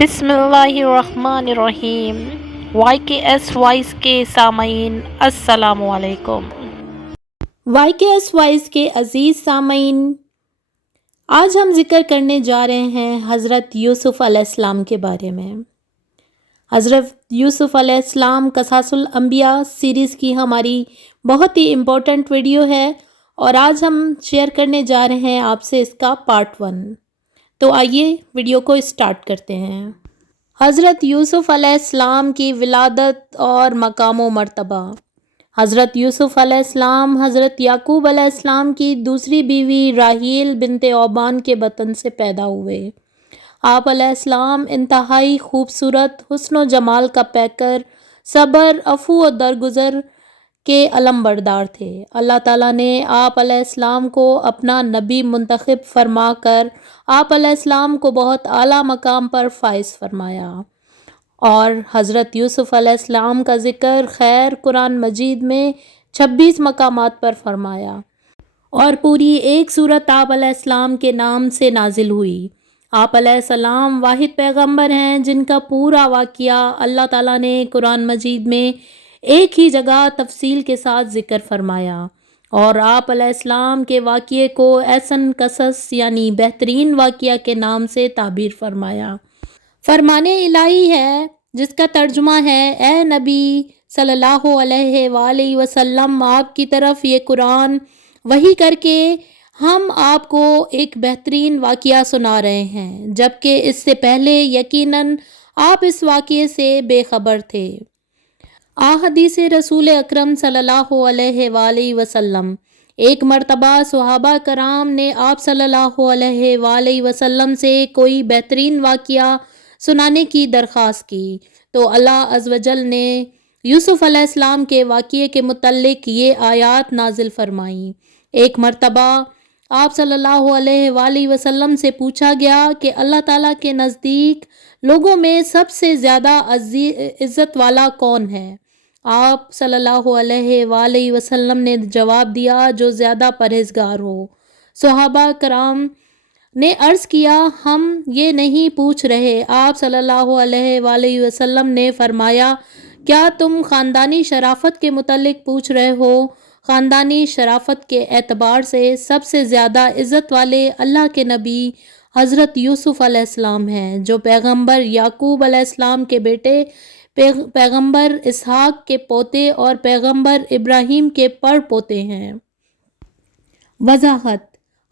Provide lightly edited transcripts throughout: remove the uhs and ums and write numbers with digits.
بسم اللہ الرحمن الرحیم۔ وائی کے ایس وائس کے سامعین السلام علیکم۔ وائی کے ایس وائس کے عزیز سامعین، آج ہم ذکر کرنے جا رہے ہیں حضرت یوسف علیہ السلام کے بارے میں۔ حضرت یوسف علیہ السلام قصص الانبیاء سیریز کی ہماری بہت ہی امپورٹنٹ ویڈیو ہے اور آج ہم شیئر کرنے جا رہے ہیں آپ سے اس کا پارٹ 1۔ تو آئیے ویڈیو کو اسٹارٹ کرتے ہیں۔ حضرت یوسف علیہ السلام کی ولادت اور مقام و مرتبہ۔ حضرت یوسف علیہ السلام حضرت یعقوب علیہ السلام کی دوسری بیوی راحیل بنت اوبان کے بطن سے پیدا ہوئے۔ آپ علیہ السلام انتہائی خوبصورت حسن و جمال کا پیکر، صبر، عفو و درگزر کے علم بردار تھے۔ اللہ تعالیٰ نے آپ علیہ السلام کو اپنا نبی منتخب فرما کر آپ علیہ السلام کو بہت اعلیٰ مقام پر فائز فرمایا، اور حضرت یوسف علیہ السلام کا ذکر خیر قرآن مجید میں 26 مقامات پر فرمایا، اور پوری ایک سورت آپ علیہ السلام کے نام سے نازل ہوئی۔ آپ علیہ السلام واحد پیغمبر ہیں جن کا پورا واقعہ اللہ تعالیٰ نے قرآن مجید میں ایک ہی جگہ تفصیل کے ساتھ ذکر فرمایا، اور آپ علیہ السلام کے واقعے کو احسن قصص یعنی بہترین واقعہ کے نام سے تعبیر فرمایا۔ فرمان الہی ہے جس کا ترجمہ ہے، اے نبی صلی اللہ علیہ وآلہ وسلم، آپ کی طرف یہ قرآن وحی کر کے ہم آپ کو ایک بہترین واقعہ سنا رہے ہیں، جبکہ اس سے پہلے یقیناً آپ اس واقعے سے بے خبر تھے۔ احادیث رسول اکرم صلی اللہ علیہ وآلہ وسلم۔ ایک مرتبہ صحابہ کرام نے آپ صلی اللہ علیہ وآلہ وسلم سے کوئی بہترین واقعہ سنانے کی درخواست کی، تو اللہ عز و جل نے یوسف علیہ السلام کے واقعے کے متعلق یہ آیات نازل فرمائیں۔ ایک مرتبہ آپ صلی اللہ علیہ وآلہ وسلم سے پوچھا گیا کہ اللہ تعالیٰ کے نزدیک لوگوں میں سب سے زیادہ عزت والا کون ہے؟ آپ صلی اللہ علیہ وآلہ وسلم نے جواب دیا، جو زیادہ پرہیزگار ہو۔ صحابہ کرام نے عرض کیا، ہم یہ نہیں پوچھ رہے۔ آپ صلی اللہ علیہ وآلہ وسلم نے فرمایا، کیا تم خاندانی شرافت کے متعلق پوچھ رہے ہو؟ خاندانی شرافت کے اعتبار سے سب سے زیادہ عزت والے اللہ کے نبی حضرت یوسف علیہ السلام ہیں، جو پیغمبر یعقوب علیہ السلام کے بیٹے، پیغمبر اسحاق کے پوتے اور پیغمبر ابراہیم کے پڑ پوتے ہیں۔ وضاحت: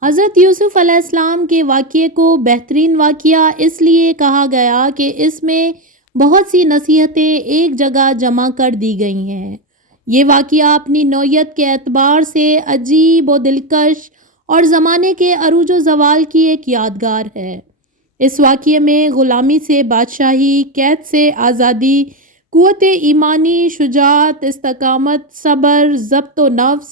حضرت یوسف علیہ السلام کے واقعے کو بہترین واقعہ اس لیے کہا گیا کہ اس میں بہت سی نصیحتیں ایک جگہ جمع کر دی گئی ہیں۔ یہ واقعہ اپنی نوعیت کے اعتبار سے عجیب و دلکش اور زمانے کے عروج و زوال کی ایک یادگار ہے۔ اس واقعے میں غلامی سے بادشاہی، قید سے آزادی، قوت ایمانی، شجاعت، استقامت، صبر، ضبط و نفس،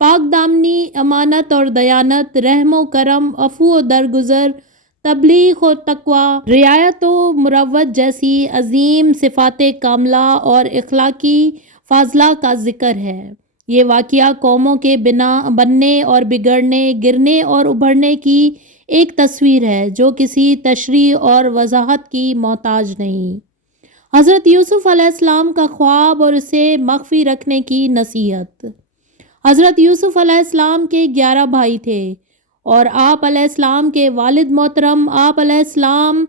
پاک دامنی، امانت اور دیانت، رحم و کرم، عفو و درگزر، تبلیغ و تقوی، رعایت و مروت جیسی عظیم صفات کاملہ اور اخلاقی فاضلہ کا ذکر ہے۔ یہ واقعہ قوموں کے بننے اور بگڑنے، گرنے اور ابھرنے کی ایک تصویر ہے جو کسی تشریح اور وضاحت کی محتاج نہیں۔ حضرت یوسف علیہ السلام کا خواب اور اسے مخفی رکھنے کی نصیحت۔ حضرت یوسف علیہ السلام کے 11 بھائی تھے، اور آپ علیہ السلام کے والد محترم آپ علیہ السلام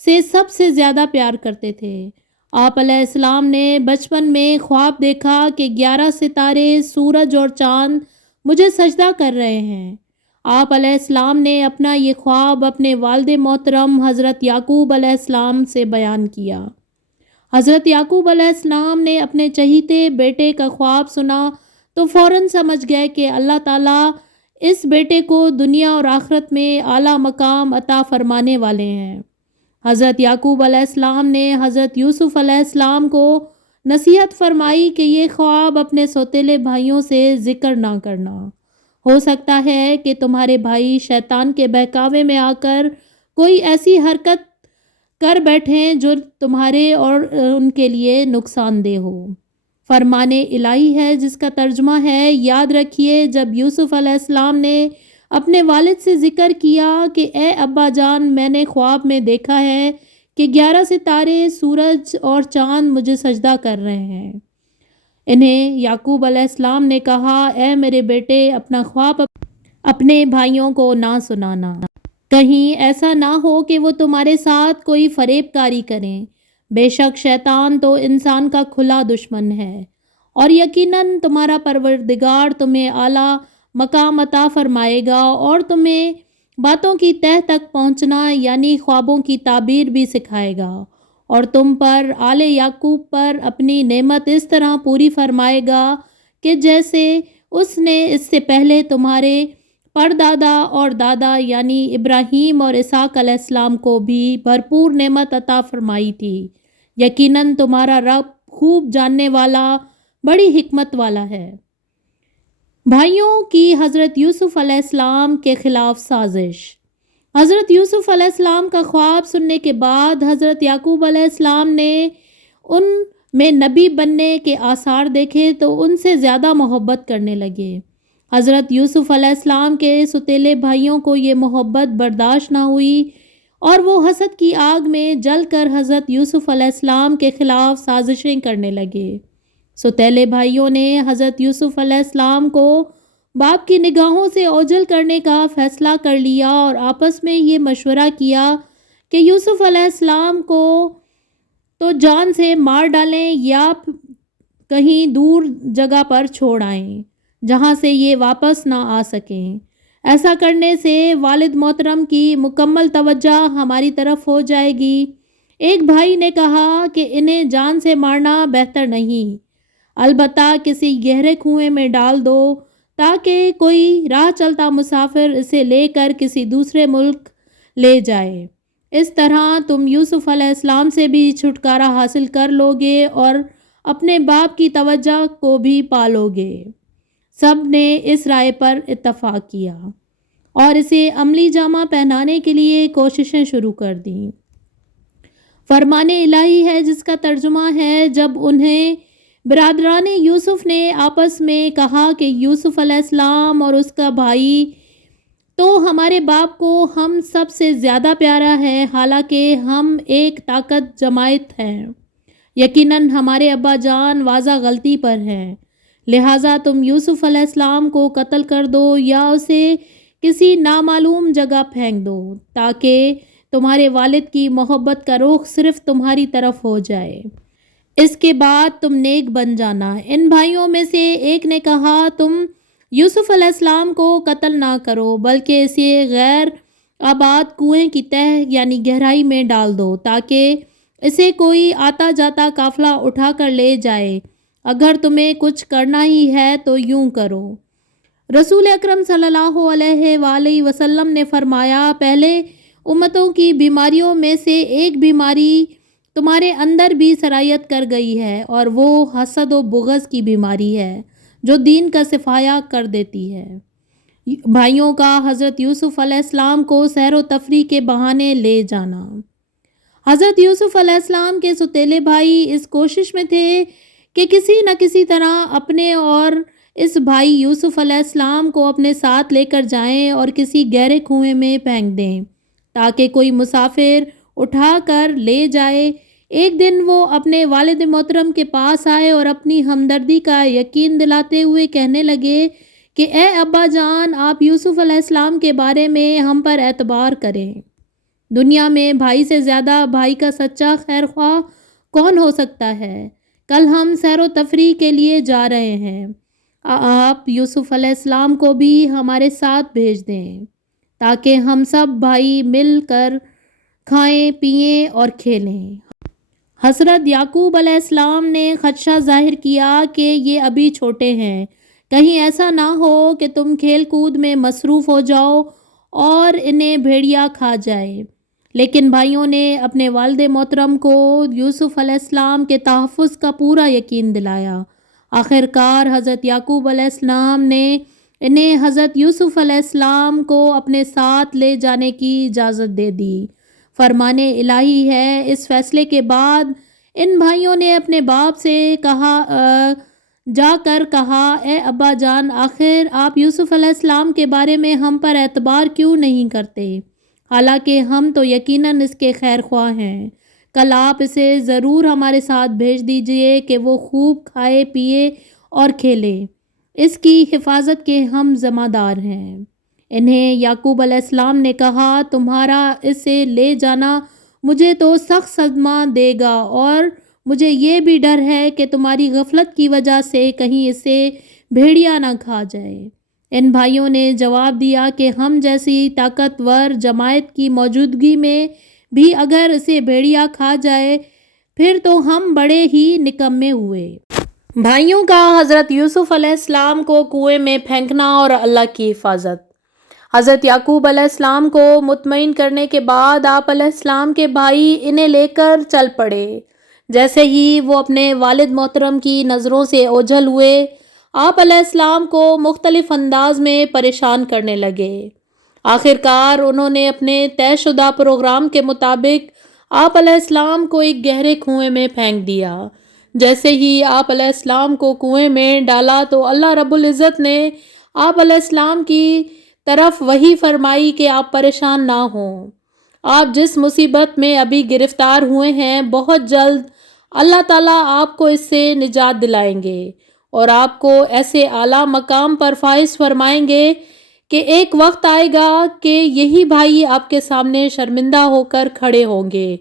سے سب سے زیادہ پیار کرتے تھے۔ آپ علیہ السلام نے بچپن میں خواب دیکھا کہ 11 ستارے، سورج اور چاند مجھے سجدہ کر رہے ہیں۔ آپ علیہ السلام نے اپنا یہ خواب اپنے والد محترم حضرت یعقوب علیہ السلام سے بیان کیا۔ حضرت یعقوب علیہ السلام نے اپنے چہیتے بیٹے کا خواب سنا تو فوراً سمجھ گئے کہ اللہ تعالیٰ اس بیٹے کو دنیا اور آخرت میں اعلیٰ مقام عطا فرمانے والے ہیں۔ حضرت یعقوب علیہ السلام نے حضرت یوسف علیہ السلام کو نصیحت فرمائی کہ یہ خواب اپنے سوتیلے بھائیوں سے ذکر نہ کرنا۔ ہو سکتا ہے کہ تمہارے بھائی شیطان کے بہکاوے میں آ کر کوئی ایسی حرکت کر بیٹھیں جو تمہارے اور ان کے لیے نقصان دہ ہو۔ فرمان الہی ہے جس کا ترجمہ ہے، یاد رکھیے جب یوسف علیہ السلام نے اپنے والد سے ذکر کیا کہ اے ابا جان، میں نے خواب میں دیکھا ہے کہ 11 ستارے، سورج اور چاند مجھے سجدہ کر رہے ہیں۔ انہیں یعقوب علیہ السلام نے کہا، اے میرے بیٹے، اپنا خواب اپنے بھائیوں کو نہ سنانا، کہیں ایسا نہ ہو کہ وہ تمہارے ساتھ کوئی فریب کاری کریں۔ بے شک شیطان تو انسان کا کھلا دشمن ہے، اور یقیناً تمہارا پروردگار تمہیں اعلیٰ مقام عطا فرمائے گا اور تمہیں باتوں کی تہ تک پہنچنا یعنی خوابوں کی تعبیر بھی سکھائے گا، اور تم پر آل یعقوب پر اپنی نعمت اس طرح پوری فرمائے گا کہ جیسے اس نے اس سے پہلے تمہارے پردادا اور دادا یعنی ابراہیم اور اسحاق علیہ السلام کو بھی بھرپور نعمت عطا فرمائی تھی۔ یقیناً تمہارا رب خوب جاننے والا، بڑی حکمت والا ہے۔ بھائیوں کی حضرت یوسف علیہ السلام کے خلاف سازش۔ حضرت یوسف علیہ السلام کا خواب سننے کے بعد حضرت یعقوب علیہ السلام نے ان میں نبی بننے کے آثار دیکھے تو ان سے زیادہ محبت کرنے لگے۔ حضرت یوسف علیہ السلام کے ستیلے بھائیوں کو یہ محبت برداشت نہ ہوئی اور وہ حسد کی آگ میں جل کر حضرت یوسف علیہ السلام کے خلاف سازشیں کرنے لگے۔ ستیلے بھائیوں نے حضرت یوسف علیہ السلام کو باپ کی نگاہوں سے اوجھل کرنے کا فیصلہ کر لیا اور آپس میں یہ مشورہ کیا کہ یوسف علیہ السلام کو تو جان سے مار ڈالیں یا کہیں دور جگہ پر چھوڑ آئیں جہاں سے یہ واپس نہ آ سکیں۔ ایسا کرنے سے والد محترم کی مکمل توجہ ہماری طرف ہو جائے گی۔ ایک بھائی نے کہا کہ انہیں جان سے مارنا بہتر نہیں، البتہ کسی گہرے کنویں میں ڈال دو تاکہ کوئی راہ چلتا مسافر اسے لے کر کسی دوسرے ملک لے جائے۔ اس طرح تم یوسف علیہ السلام سے بھی چھٹکارا حاصل کر لوگے اور اپنے باپ کی توجہ کو بھی پالو گے۔ سب نے اس رائے پر اتفاق کیا اور اسے عملی جامہ پہنانے کے لیے کوششیں شروع کر دیں۔ فرمان الہی ہے جس کا ترجمہ ہے، جب انہیں برادران یوسف نے آپس میں کہا کہ یوسف علیہ السلام اور اس کا بھائی تو ہمارے باپ کو ہم سب سے زیادہ پیارا ہے، حالانکہ ہم ایک طاقت جماعت ہیں، یقیناً ہمارے ابا جان واضح غلطی پر ہیں، لہٰذا تم یوسف علیہ السلام کو قتل کر دو یا اسے کسی نامعلوم جگہ پھینک دو تاکہ تمہارے والد کی محبت کا رخ صرف تمہاری طرف ہو جائے، اس کے بعد تم نیک بن جانا۔ ان بھائیوں میں سے ایک نے کہا، تم یوسف علیہ السلام کو قتل نہ کرو بلکہ اسے غیر آباد کنویں کی تہ یعنی گہرائی میں ڈال دو تاکہ اسے کوئی آتا جاتا قافلہ اٹھا کر لے جائے۔ اگر تمہیں کچھ کرنا ہی ہے تو یوں کرو۔ رسول اکرم صلی اللہ علیہ وآلہ وسلم نے فرمایا، پہلے امتوں کی بیماریوں میں سے ایک بیماری تمہارے اندر بھی سرایت کر گئی ہے، اور وہ حسد و بغض کی بیماری ہے جو دین کا صفایا کر دیتی ہے۔ بھائیوں کا حضرت یوسف علیہ السلام کو سیر و تفریح کے بہانے لے جانا۔ حضرت یوسف علیہ السلام کے ستیلے بھائی اس کوشش میں تھے کہ کسی نہ کسی طرح اپنے اور اس بھائی یوسف علیہ السلام کو اپنے ساتھ لے کر جائیں اور کسی گہرے کنویں میں پھینک دیں تاکہ کوئی مسافر اٹھا کر لے جائے۔ ایک دن وہ اپنے والد محترم کے پاس آئے اور اپنی ہمدردی کا یقین دلاتے ہوئے کہنے لگے کہ اے ابا جان، آپ یوسف علیہ السلام کے بارے میں ہم پر اعتبار کریں۔ دنیا میں بھائی سے زیادہ بھائی کا سچا خیر خواہ کون ہو سکتا ہے؟ کل ہم سیر و تفریح کے لیے جا رہے ہیں، آپ یوسف علیہ السلام کو بھی ہمارے ساتھ بھیج دیں تاکہ ہم سب بھائی مل کر کھائیں پئیں اور کھیلیں۔ حضرت یعقوب علیہ السلام نے خدشہ ظاہر کیا کہ یہ ابھی چھوٹے ہیں، کہیں ایسا نہ ہو کہ تم کھیل کود میں مصروف ہو جاؤ اور انہیں بھیڑیا کھا جائے۔ لیکن بھائیوں نے اپنے والد محترم کو یوسف علیہ السلام کے تحفظ کا پورا یقین دلایا۔ آخر کار حضرت یعقوب علیہ السلام نے انہیں حضرت یوسف علیہ السلام کو اپنے ساتھ لے جانے کی اجازت دے دی۔ فرمان الہی ہے، اس فیصلے کے بعد ان بھائیوں نے اپنے باپ سے جا کر کہا، اے ابا جان، آخر آپ یوسف علیہ السلام کے بارے میں ہم پر اعتبار کیوں نہیں کرتے، حالانکہ ہم تو یقیناً اس کے خیر خواہ ہیں۔ کل آپ اسے ضرور ہمارے ساتھ بھیج دیجئے کہ وہ خوب کھائے پیے اور کھیلے، اس کی حفاظت کے ہم ذمہ دار ہیں۔ انہیں یعقوب علیہ السلام نے کہا، تمہارا اسے لے جانا مجھے تو سخت صدمہ دے گا اور مجھے یہ بھی ڈر ہے کہ تمہاری غفلت کی وجہ سے کہیں اسے بھیڑیا نہ کھا جائے۔ ان بھائیوں نے جواب دیا کہ ہم جیسی طاقتور جماعت کی موجودگی میں بھی اگر اسے بھیڑیا کھا جائے پھر تو ہم بڑے ہی نکمے ہوئے۔ بھائیوں کا حضرت یوسف علیہ السلام کو کنویں میں پھینکنا اور اللہ کی حفاظت۔ حضرت یعقوب علیہ السلام کو مطمئن کرنے کے بعد آپ علیہ السلام کے بھائی انہیں لے کر چل پڑے۔ جیسے ہی وہ اپنے والد محترم کی نظروں سے اوجھل ہوئے، آپ علیہ السلام کو مختلف انداز میں پریشان کرنے لگے۔ آخرکار انہوں نے اپنے طے شدہ پروگرام کے مطابق آپ علیہ السلام کو ایک گہرے کنویں میں پھینک دیا۔ جیسے ہی آپ علیہ السلام کو کنویں میں ڈالا تو اللہ رب العزت نے آپ علیہ السلام کی طرف وحی فرمائی کہ آپ پریشان نہ ہوں۔ آپ جس مصیبت میں ابھی گرفتار ہوئے ہیں بہت جلد اللہ تعالیٰ آپ کو اس سے نجات دلائیں گے اور آپ کو ایسے اعلیٰ مقام پر فائز فرمائیں گے کہ ایک وقت آئے گا کہ یہی بھائی آپ کے سامنے شرمندہ ہو کر کھڑے ہوں گے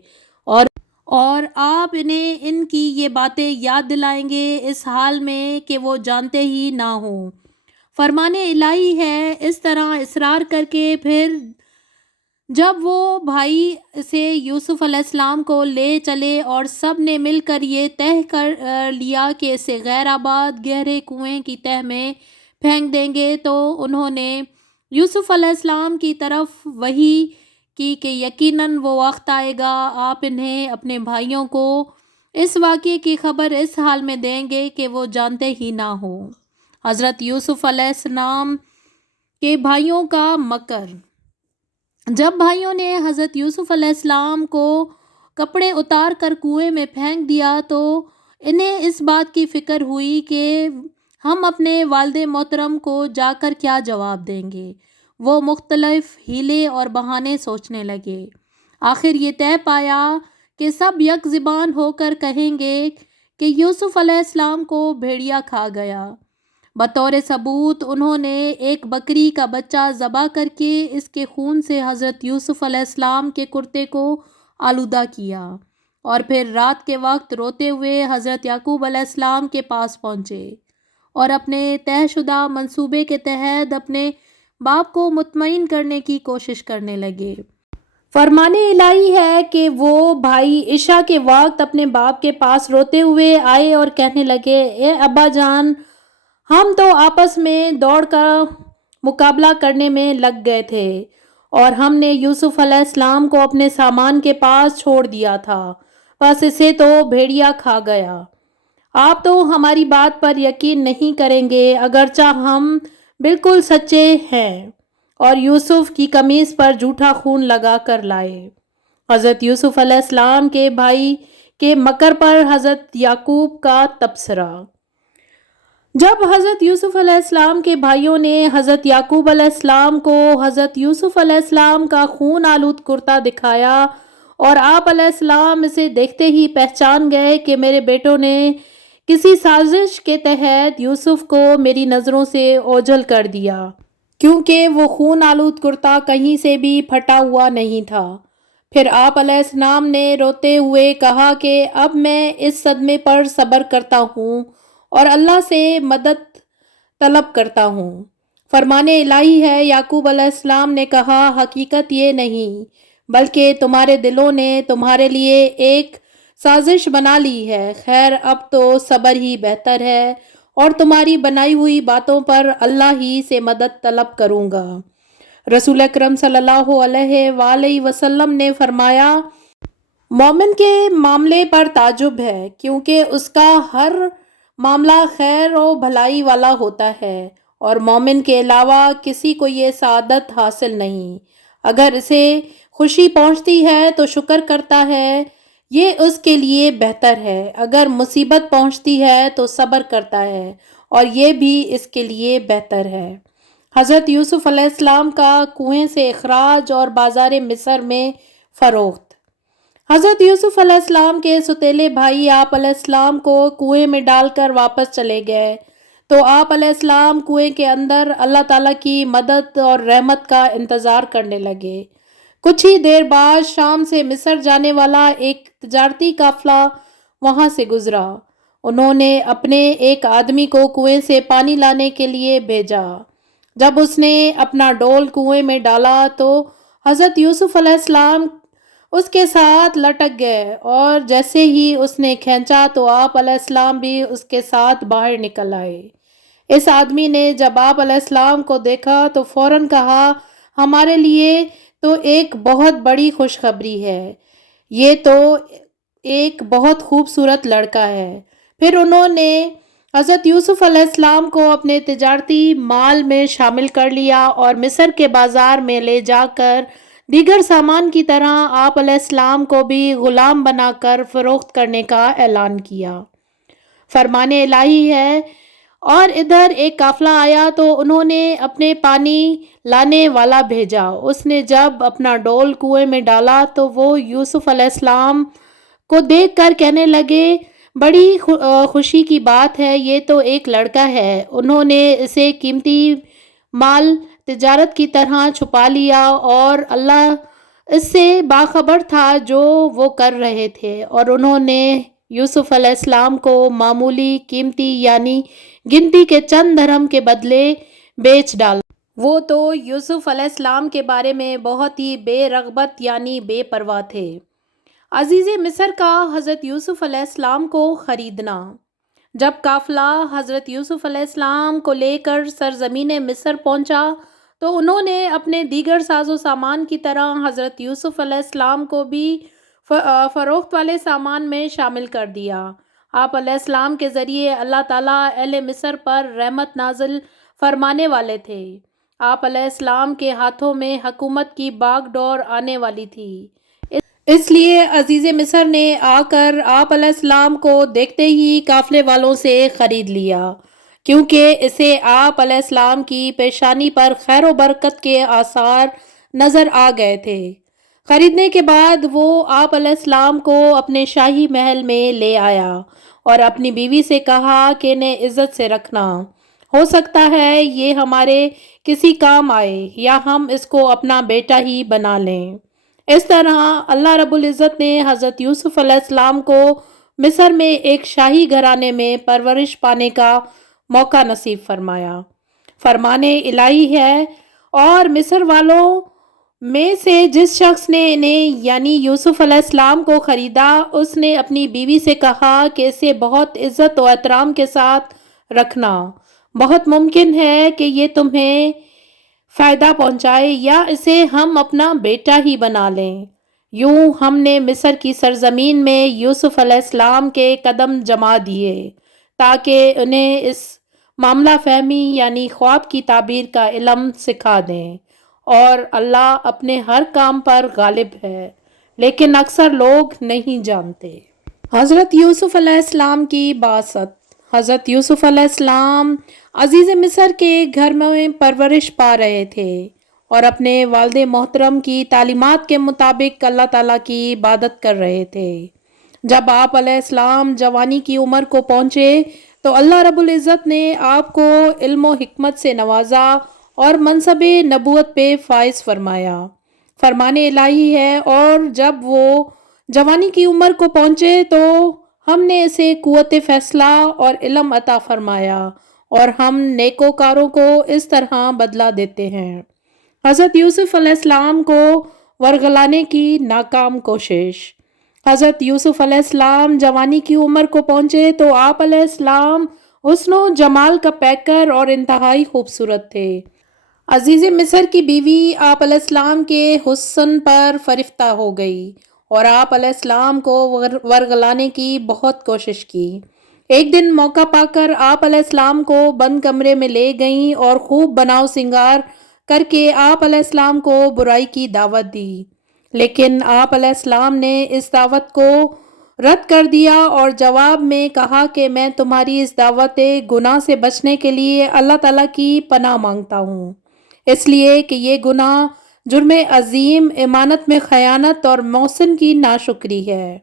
اور آپ انہیں ان کی یہ باتیں یاد دلائیں گے اس حال میں کہ وہ جانتے ہی نہ ہوں۔ فرمان الہی ہے۔ اس طرح اصرار کر کے پھر جب وہ بھائی اسے یوسف علیہ السلام کو لے چلے اور سب نے مل کر یہ طے کر لیا کہ اسے غیر آباد گہرے کنویں کی تہہ میں پھینک دیں گے تو انہوں نے یوسف علیہ السلام کی طرف وحی کی کہ یقیناً وہ وقت آئے گا آپ انہیں اپنے بھائیوں کو اس واقعے کی خبر اس حال میں دیں گے کہ وہ جانتے ہی نہ ہوں۔ حضرت یوسف علیہ السلام کے بھائیوں کا مکر۔ جب بھائیوں نے حضرت یوسف علیہ السلام کو کپڑے اتار کر کنویں میں پھینک دیا تو انہیں اس بات کی فکر ہوئی کہ ہم اپنے والد محترم کو جا کر کیا جواب دیں گے۔ وہ مختلف حیلے اور بہانے سوچنے لگے۔ آخر یہ طے پایا کہ سب یک زبان ہو کر کہیں گے کہ یوسف علیہ السلام کو بھیڑیا کھا گیا۔ بطور ثبوت انہوں نے ایک بکری کا بچہ ذبح کر کے اس کے خون سے حضرت یوسف علیہ السلام کے کرتے کو آلودہ کیا اور پھر رات کے وقت روتے ہوئے حضرت یعقوب علیہ السلام کے پاس پہنچے اور اپنے طے شدہ منصوبے کے تحت اپنے باپ کو مطمئن کرنے کی کوشش کرنے لگے۔ فرمان الہی ہے کہ وہ بھائی عشاء کے وقت اپنے باپ کے پاس روتے ہوئے آئے اور کہنے لگے، اے ابا جان، ہم تو آپس میں دوڑ کا مقابلہ کرنے میں لگ گئے تھے اور ہم نے یوسف علیہ السلام کو اپنے سامان کے پاس چھوڑ دیا تھا، بس اسے تو بھیڑیا کھا گیا۔ آپ تو ہماری بات پر یقین نہیں کریں گے اگرچہ ہم بالکل سچے ہیں اور یوسف کی قمیص پر جھوٹا خون لگا کر لائے۔ حضرت یوسف علیہ السلام کے بھائی کے مکر پر حضرت یعقوب کا تبصرہ۔ جب حضرت یوسف علیہ السلام کے بھائیوں نے حضرت یعقوب علیہ السلام کو حضرت یوسف علیہ السلام کا خون آلود کرتا دکھایا اور آپ علیہ السلام اسے دیکھتے ہی پہچان گئے کہ میرے بیٹوں نے کسی سازش کے تحت یوسف کو میری نظروں سے اوجھل کر دیا، کیونکہ وہ خون آلود کرتا کہیں سے بھی پھٹا ہوا نہیں تھا۔ پھر آپ علیہ السلام نے روتے ہوئے کہا کہ اب میں اس صدمے پر صبر کرتا ہوں اور اللہ سے مدد طلب کرتا ہوں۔ فرمان الہی ہے۔ یعقوب علیہ السلام نے کہا، حقیقت یہ نہیں بلکہ تمہارے دلوں نے تمہارے لیے ایک سازش بنا لی ہے۔ خیر، اب تو صبر ہی بہتر ہے اور تمہاری بنائی ہوئی باتوں پر اللہ ہی سے مدد طلب کروں گا۔ رسول اکرم صلی اللہ علیہ وآلہ وسلم نے فرمایا، مومن کے معاملے پر تعجب ہے کیونکہ اس کا ہر معاملہ خیر و بھلائی والا ہوتا ہے اور مومن کے علاوہ کسی کو یہ سعادت حاصل نہیں۔ اگر اسے خوشی پہنچتی ہے تو شکر کرتا ہے، یہ اس کے لیے بہتر ہے۔ اگر مصیبت پہنچتی ہے تو صبر کرتا ہے اور یہ بھی اس کے لیے بہتر ہے۔ حضرت یوسف علیہ السلام کا کنویں سے اخراج اور بازار مصر میں فروخت۔ حضرت یوسف علیہ السلام کے سوتیلے بھائی آپ علیہ السلام کو کنویں میں ڈال کر واپس چلے گئے تو آپ علیہ السلام کنویں کے اندر اللہ تعالیٰ کی مدد اور رحمت کا انتظار کرنے لگے۔ کچھ ہی دیر بعد شام سے مصر جانے والا ایک تجارتی قافلہ وہاں سے گزرا۔ انہوں نے اپنے ایک آدمی کو کنویں سے پانی لانے کے لیے بھیجا۔ جب اس نے اپنا ڈول کنویں میں ڈالا تو حضرت یوسف علیہ السلام اس کے ساتھ لٹک گئے، اور جیسے ہی اس نے کھینچا تو آپ علیہ السلام بھی اس کے ساتھ باہر نکل آئے۔ اس آدمی نے جب آپ علیہ السلام کو دیکھا تو فوراً کہا، ہمارے لیے تو ایک بہت بڑی خوشخبری ہے، یہ تو ایک بہت خوبصورت لڑکا ہے۔ پھر انہوں نے حضرت یوسف علیہ السلام کو اپنے تجارتی مال میں شامل کر لیا اور مصر کے بازار میں لے جا کر دیگر سامان کی طرح آپ علیہ السلام کو بھی غلام بنا کر فروخت کرنے کا اعلان کیا۔ فرمان الہی ہے۔ اور ادھر ایک قافلہ آیا تو انہوں نے اپنے پانی لانے والا بھیجا۔ اس نے جب اپنا ڈول کنویں میں ڈالا تو وہ یوسف علیہ السلام کو دیکھ کر کہنے لگے، بڑی خوشی کی بات ہے، یہ تو ایک لڑکا ہے۔ انہوں نے اسے قیمتی مال تجارت کی طرح چھپا لیا اور اللہ اس سے باخبر تھا جو وہ کر رہے تھے، اور انہوں نے یوسف علیہ السلام کو معمولی قیمتی یعنی گنتی کے چند درہم کے بدلے بیچ ڈالا۔ وہ تو یوسف علیہ السلام کے بارے میں بہت ہی بے رغبت یعنی بے پرواہ تھے۔ عزیز مصر کا حضرت یوسف علیہ السلام کو خریدنا۔ جب قافلہ حضرت یوسف علیہ السلام کو لے کر سرزمین مصر پہنچا تو انہوں نے اپنے دیگر ساز و سامان کی طرح حضرت یوسف علیہ السلام کو بھی فروخت والے سامان میں شامل کر دیا۔ آپ علیہ السلام کے ذریعے اللہ تعالیٰ اہل مصر پر رحمت نازل فرمانے والے تھے۔ آپ علیہ السلام کے ہاتھوں میں حکومت کی باغ ڈور آنے والی تھی۔ اس لیے عزیز مصر نے آ کر آپ علیہ السلام کو دیکھتے ہی قافلے والوں سے خرید لیا، کیونکہ اسے آپ علیہ السلام کی پیشانی پر خیر و برکت کے آثار نظر آ گئے تھے۔ خریدنے کے بعد وہ آپ علیہ السلام کو اپنے شاہی محل میں لے آیا اور اپنی بیوی سے کہا کہ انہیں عزت سے رکھنا، ہو سکتا ہے یہ ہمارے کسی کام آئے یا ہم اس کو اپنا بیٹا ہی بنا لیں۔ اس طرح اللہ رب العزت نے حضرت یوسف علیہ السلام کو مصر میں ایک شاہی گھرانے میں پرورش پانے کا موقع نصیب فرمایا۔ فرمان الہی ہے۔ اور مصر والوں میں سے جس شخص نے انہیں یعنی یوسف علیہ السلام کو خریدا، اس نے اپنی بیوی سے کہا کہ اسے بہت عزت و احترام کے ساتھ رکھنا، بہت ممکن ہے کہ یہ تمہیں فائدہ پہنچائے یا اسے ہم اپنا بیٹا ہی بنا لیں۔ یوں ہم نے مصر کی سرزمین میں یوسف علیہ السلام کے قدم جما دیے تاکہ انہیں اس معاملہ فہمی یعنی خواب کی تعبیر کا علم سکھا دیں، اور اللہ اپنے ہر کام پر غالب ہے، لیکن اکثر لوگ نہیں جانتے۔ حضرت یوسف علیہ السلام کی بعثت۔ حضرت یوسف علیہ السلام عزیز مصر کے گھر میں پرورش پا رہے تھے اور اپنے والد محترم کی تعلیمات کے مطابق اللہ تعالیٰ کی عبادت کر رہے تھے۔ جب آپ علیہ السلام جوانی کی عمر کو پہنچے تو اللہ رب العزت نے آپ کو علم و حکمت سے نوازا اور منصب نبوت پہ فائز فرمایا۔ فرمان الہی ہے۔ اور جب وہ جوانی کی عمر کو پہنچے تو ہم نے اسے قوت فیصلہ اور علم عطا فرمایا، اور ہم نیکوکاروں کو اس طرح بدلہ دیتے ہیں۔ حضرت یوسف علیہ السلام کو ورغلانے کی ناکام کوشش۔ حضرت یوسف علیہ السلام جوانی کی عمر کو پہنچے تو آپ علیہ السلام حسن و جمال کا پیکر اور انتہائی خوبصورت تھے۔ عزیز مصر کی بیوی آپ علیہ السلام کے حسن پر فرفتہ ہو گئی اور آپ علیہ السلام کو ورغلانے کی بہت کوشش کی۔ ایک دن موقع پا کر آپ علیہ السلام کو بند کمرے میں لے گئیں اور خوب بناؤ سنگار کر کے آپ علیہ السلام کو برائی کی دعوت دی، لیکن آپ علیہ السلام نے اس دعوت کو رد کر دیا اور جواب میں کہا کہ میں تمہاری اس دعوت گناہ سے بچنے کے لیے اللہ تعالیٰ کی پناہ مانگتا ہوں، اس لیے کہ یہ گناہ جرم عظیم امانت میں خیانت اور محسن کی ناشکری ہے۔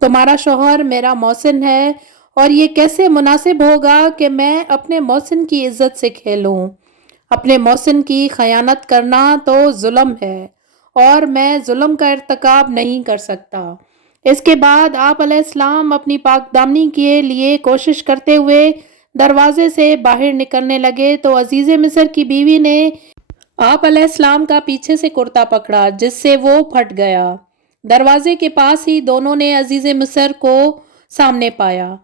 تمہارا شوہر میرا محسن ہے اور یہ کیسے مناسب ہوگا کہ میں اپنے محسن کی عزت سے کھیلوں؟ اپنے محسن کی خیانت کرنا تو ظلم ہے اور میں ظلم کا ارتکاب نہیں کر سکتا۔ اس کے بعد آپ علیہ السلام اپنی پاک دامنی کے لیے کوشش کرتے ہوئے دروازے سے باہر نکلنے لگے تو عزیز مصر کی بیوی نے آپ علیہ السلام کا پیچھے سے کرتا پکڑا جس سے وہ پھٹ گیا۔ دروازے کے پاس ہی دونوں نے عزیز مصر کو سامنے پایا۔